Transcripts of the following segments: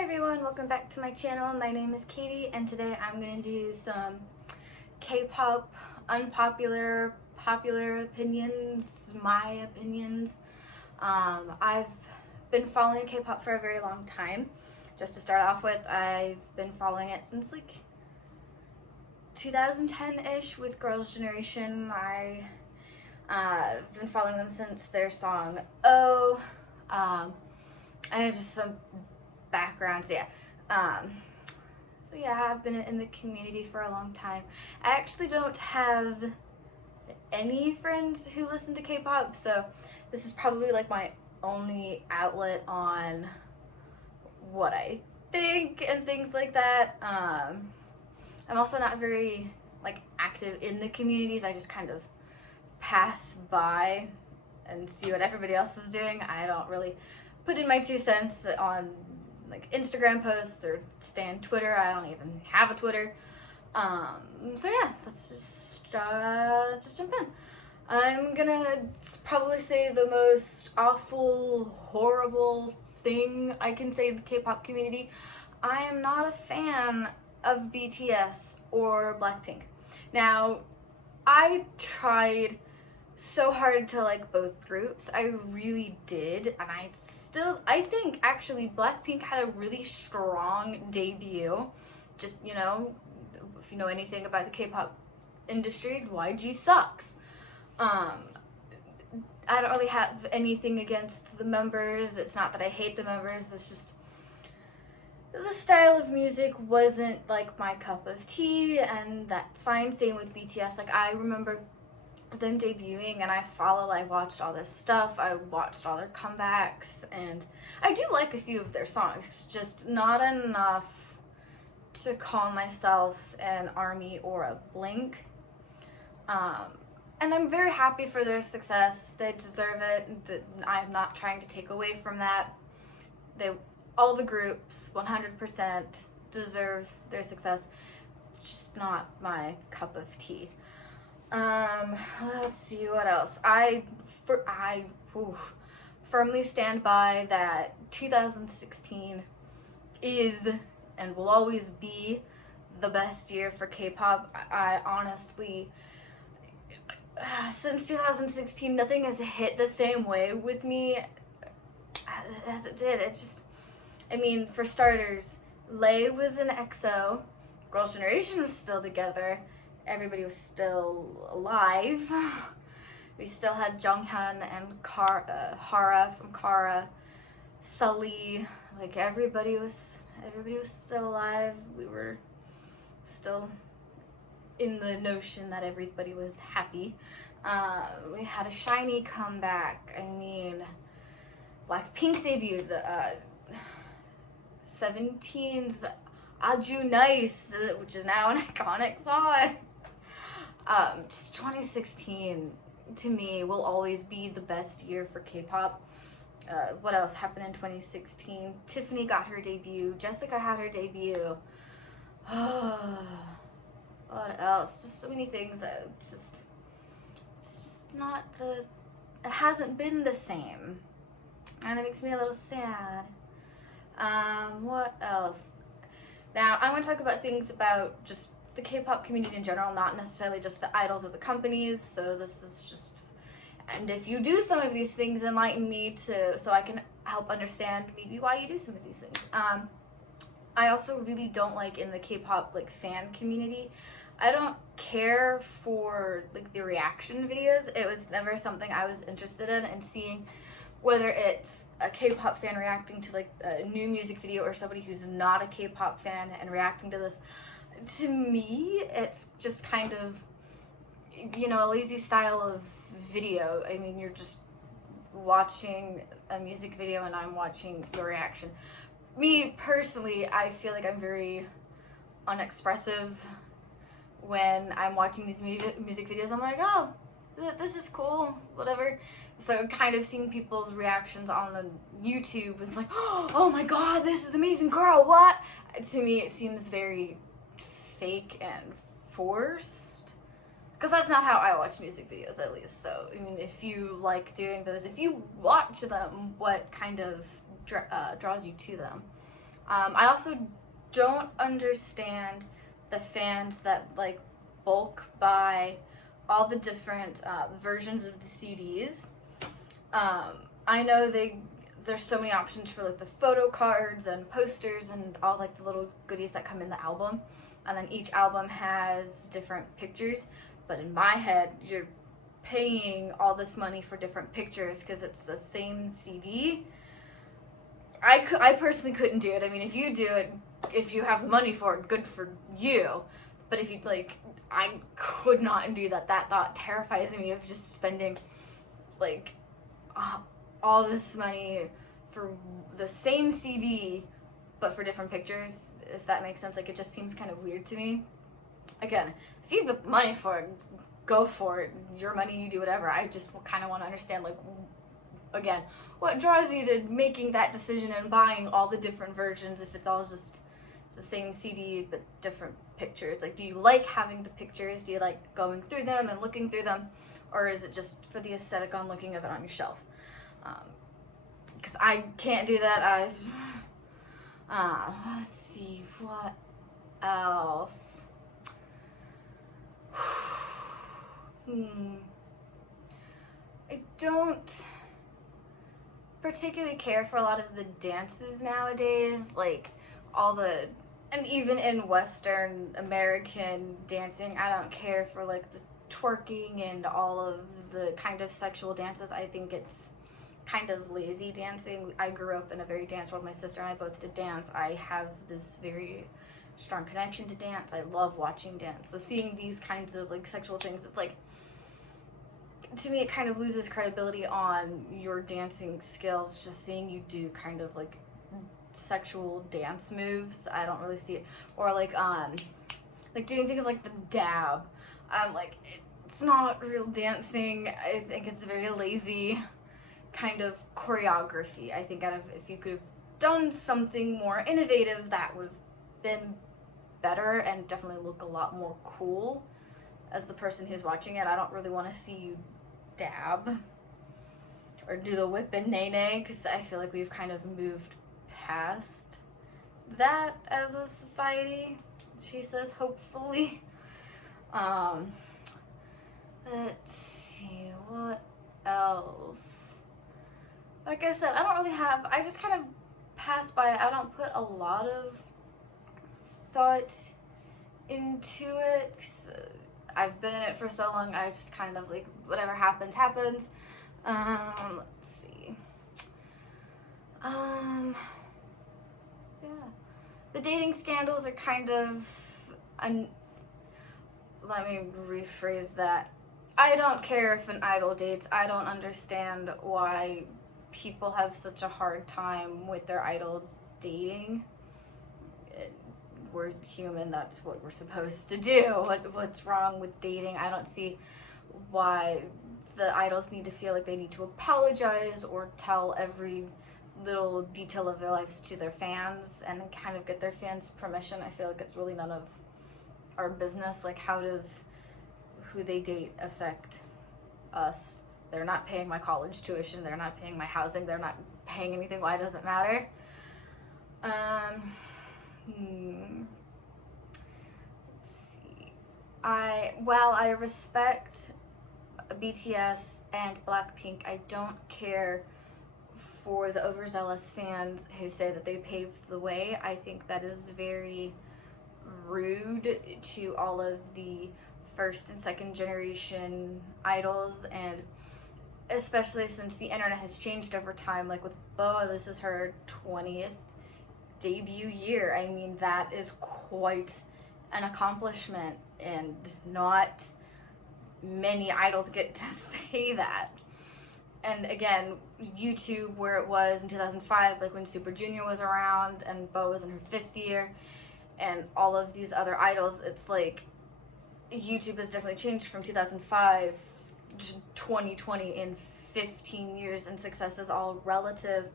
Hi everyone, welcome back to my channel. My name is Katie and today I'm going to do some K-pop unpopular, popular opinions, my opinions. I've been following K-pop for a very long time. Just to start off with, I've been following it since like 2010-ish with Girls' Generation. I've been following them since their song Oh, and just some backgrounds, yeah. So yeah, I've been in the community for a long time. I actually don't have any friends who listen to K-pop, so this is probably like my only outlet on what I think and things like that. I'm also not very like active in the communities. I just kind of pass by and see what everybody else is doing. I don't really put in my 2 cents on like Instagram posts or stay on Twitter. I don't even have a Twitter. So yeah, let's just jump in. I'm gonna probably say the most awful, horrible thing I can say to the K-pop community. I am not a fan of BTS or Blackpink. Now, I tried so hard to like both groups. I really did, and I think actually Blackpink had a really strong debut. Just, you know, if you know anything about the K-pop industry, YG sucks. I don't really have anything against the members. It's not that I hate the members, it's just the style of music wasn't like my cup of tea, and that's fine. Same with BTS. Like, I remember them debuting and I watched all their stuff, I watched all their comebacks, and I do like a few of their songs, just not enough to call myself an ARMY or a Blink. And I'm very happy for their success. They deserve it. I'm not trying to take away from that. All the groups 100% deserve their success, just not my cup of tea. Let's see what else. I firmly stand by that 2016 is and will always be the best year for K-pop. I honestly, since 2016, nothing has hit the same way with me as it did. I mean, for starters, Lay was in EXO, Girls' Generation was still together, everybody was still alive. We still had Jonghyun and Hara from Kara, Sully, like everybody was still alive. We were still in the notion that everybody was happy. We had a shiny comeback. I mean, Blackpink debuted, 17's Aju Nice, which is now an iconic song. Just 2016 to me will always be the best year for K-pop. What else happened in 2016? Tiffany got her debut. Jessica had her debut. What else? Just so many things that it's just not it hasn't been the same. And it makes me a little sad. What else? Now, I want to talk about things about just the K-pop community in general, not necessarily just the idols of the companies. So this is just, and if you do some of these things, enlighten me so I can help understand maybe why you do some of these things. I also really don't like in the K-pop like fan community, I don't care for like the reaction videos. It was never something I was interested in, and seeing whether it's a K-pop fan reacting to like a new music video or somebody who's not a K-pop fan and reacting to this, to me it's just kind of, you know, a lazy style of video. I mean, you're just watching a music video and I'm watching your reaction. Me personally, I feel like I'm very unexpressive when I'm watching these music videos. I'm like, oh, this is cool, whatever. So kind of seeing people's reactions on the YouTube is like, oh my god, this is amazing, girl, what? To me it seems very fake and forced, because that's not how I watch music videos, at least. So I mean, if you like doing those, if you watch them, what kind of draws you to them? I also don't understand the fans that like bulk buy all the different versions of the CDs. I know there's so many options for like the photo cards and posters and all like the little goodies that come in the album, and then each album has different pictures. But in my head, you're paying all this money for different pictures because it's the same CD. I personally couldn't do it. I mean, if you do it, if you have the money for it, good for you. But if you like, I could not do that. That thought terrifies me of just spending like all this money for the same CD, but for different pictures. If that makes sense, like it just seems kind of weird to me. Again, if you have the money for it, go for it. Your money, you do whatever. I just kind of want to understand, like, again, what draws you to making that decision and buying all the different versions if it's all just the same CD but different pictures? Like, do you like having the pictures? Do you like going through them and looking through them? Or is it just for the aesthetic on looking of it on your shelf? Because I can't do that. Let's see, what else? I don't particularly care for a lot of the dances nowadays, like all the, and even in Western American dancing, I don't care for like the twerking and all of the kind of sexual dances. I think it's kind of lazy dancing. I grew up in a very dance world. My sister and I both did dance. I have this very strong connection to dance. I love watching dance. So seeing these kinds of like sexual things, it's like, to me, it kind of loses credibility on your dancing skills. Just seeing you do kind of like sexual dance moves, I don't really see it. Or like doing things like the dab. Like, it's not real dancing. I think it's very lazy kind of choreography. I think if you could have done something more innovative, that would have been better and definitely look a lot more cool as the person who's watching it. I don't really want to see you dab or do the whip and nay because I feel like we've kind of moved past that as a society, she says, hopefully. Let's see, what else? Like I said, I just kind of pass by it. I don't put a lot of thought into it 'cause I've been in it for so long. I just kind of like, whatever happens. Let's see. Yeah. The dating scandals are kind of, let me rephrase that. I don't care if an idol dates. I don't understand why people have such a hard time with their idol dating. We're human, that's what we're supposed to do. What's wrong with dating? I don't see why the idols need to feel like they need to apologize or tell every little detail of their lives to their fans and kind of get their fans' permission. I feel like it's really none of our business. Like, how does who they date affect us? They're not paying my college tuition, they're not paying my housing, they're not paying anything. Why does it matter? Let's see. While I respect BTS and Blackpink, I don't care for the overzealous fans who say that they paved the way. I think that is very rude to all of the first and second generation idols, and especially since the internet has changed over time. Like with Boa, this is her 20th debut year. I mean, that is quite an accomplishment, and not many idols get to say that. And again, YouTube, where it was in 2005, like when Super Junior was around and Boa was in her 5th year, and all of these other idols, it's like YouTube has definitely changed from 2005 to 2020 in 15 years, and success is all relative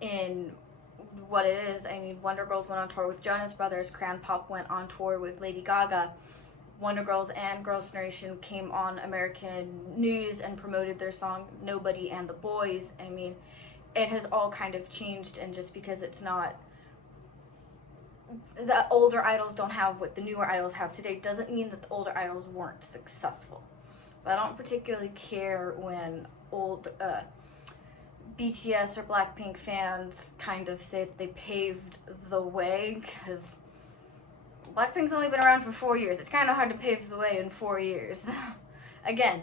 in what it is. I mean, Wonder Girls went on tour with Jonas Brothers, Crayon Pop went on tour with Lady Gaga. Wonder Girls and Girls' Generation came on American news and promoted their song Nobody and the Boys. I mean, it has all kind of changed, and just because it's not the older idols don't have what the newer idols have today doesn't mean that the older idols weren't successful. So I don't particularly care when old BTS or Blackpink fans kind of say that they paved the way, because Blackpink's only been around for 4 years. It's kind of hard to pave the way in 4 years. Again,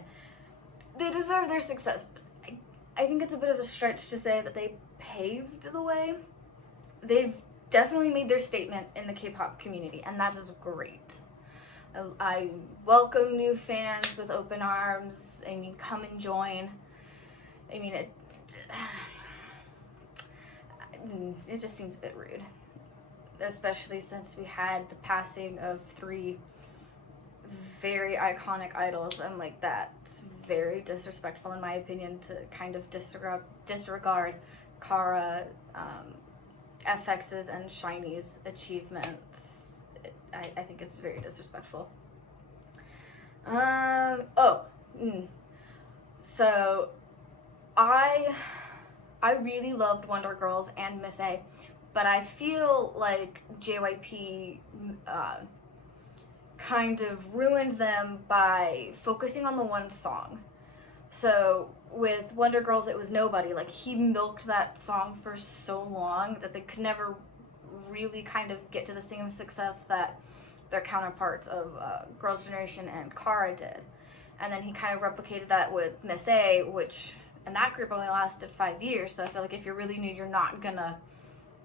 they deserve their success, but I think it's a bit of a stretch to say that they paved the way. They've definitely made their statement in the K-pop community, and that is great. I welcome new fans with open arms. I mean, come and join. I mean, it just seems a bit rude, especially since we had the passing of 3 very iconic idols, and like that's very disrespectful in my opinion to kind of disregard Kara, FX's and SHINee's achievements. I think it's very disrespectful. So I really loved Wonder Girls and Miss A, but I feel like JYP kind of ruined them by focusing on the one song. So with Wonder Girls, it was Nobody. Like, he milked that song for so long that they could never really kind of get to the same success that their counterparts of Girls' Generation and Kara did. And then he kind of replicated that with Miss A, which, and that group only lasted 5 years. So I feel like if you're really new, you're not gonna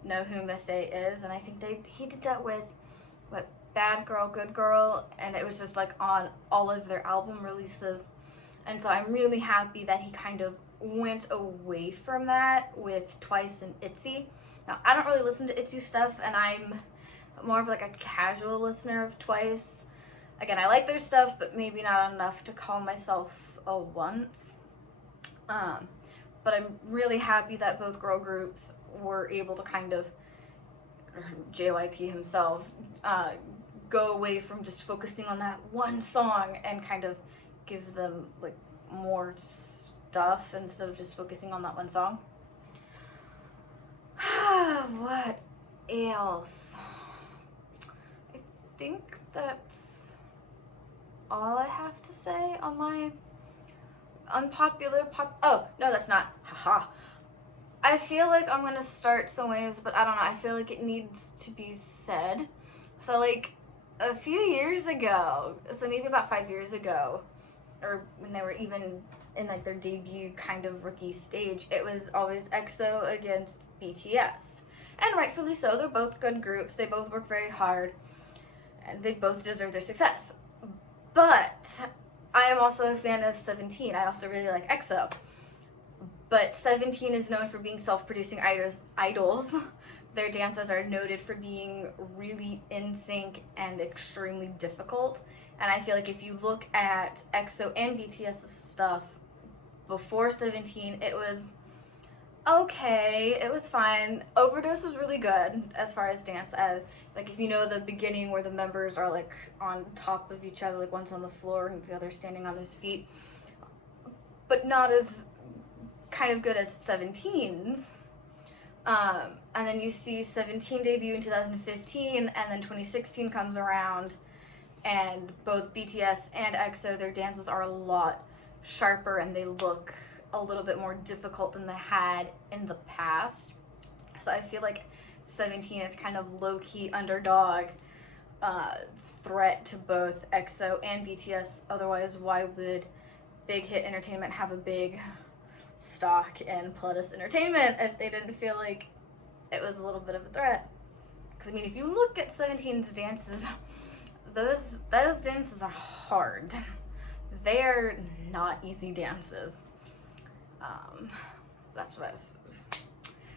know who Miss A is. And I think he did that with Bad Girl, Good Girl, and it was just like on all of their album releases. And so I'm really happy that he kind of went away from that with Twice and ITZY. Now, I don't really listen to ITZY stuff, and I'm more of like a casual listener of Twice. Again, I like their stuff, but maybe not enough to call myself a once. But I'm really happy that both girl groups were able to kind of, JYP himself, go away from just focusing on that one song and kind of give them like more stuff instead of just focusing on that one song. What else? I think that's all I have to say on my unpopular oh, no, that's not. Haha. I feel like I'm gonna start some ways, but I don't know. I feel like it needs to be said. So like a few years ago, so maybe about 5 years ago, or when they were even in like their debut kind of rookie stage, it was always EXO against BTS. And rightfully so, they're both good groups, they both work very hard, and they both deserve their success. But I am also a fan of 17. I also really like EXO. But 17 is known for being self-producing idols. Their dances are noted for being really in sync and extremely difficult. And I feel like if you look at EXO and BTS's stuff before 17, it was okay. It was fine. Overdose was really good as far as dance. Like if you know the beginning where the members are like on top of each other, like one's on the floor and the other standing on his feet, but not as kind of good as 17's. And then you see 17 debut in 2015, and then 2016 comes around, and both BTS and EXO, their dances are a lot sharper and they look a little bit more difficult than they had in the past. So I feel like 17 is kind of low-key underdog threat to both EXO and BTS. Otherwise, why would Big Hit Entertainment have a big stock in Pledis Entertainment if they didn't feel like it was a little bit of a threat? Because I mean, if you look at 17's dances, those dances are hard. They're not easy dances.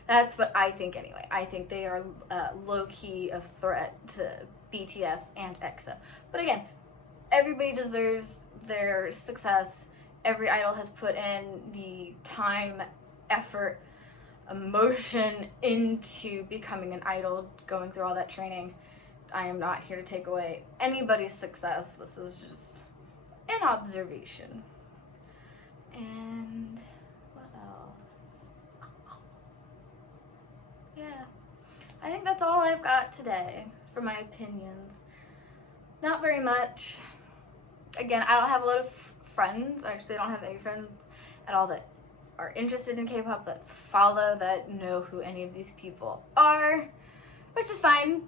That's what I think anyway. I think they are low-key a threat to BTS and EXO. But again, everybody deserves their success. Every idol has put in the time, effort, emotion into becoming an idol, going through all that training. I am not here to take away anybody's success. This is just an observation. And what else? Yeah. I think that's all I've got today for my opinions. Not very much. Again, I don't have a lot of friends. I actually don't have any friends at all that are interested in K-pop, that follow, that know who any of these people are, which is fine.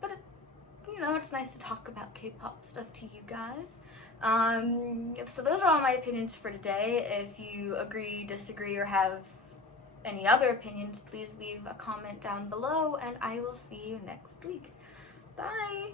But it's nice to talk about K-pop stuff to you guys. So those are all my opinions for today. If you agree, disagree, or have any other opinions, please leave a comment down below, and I will see you next week. Bye!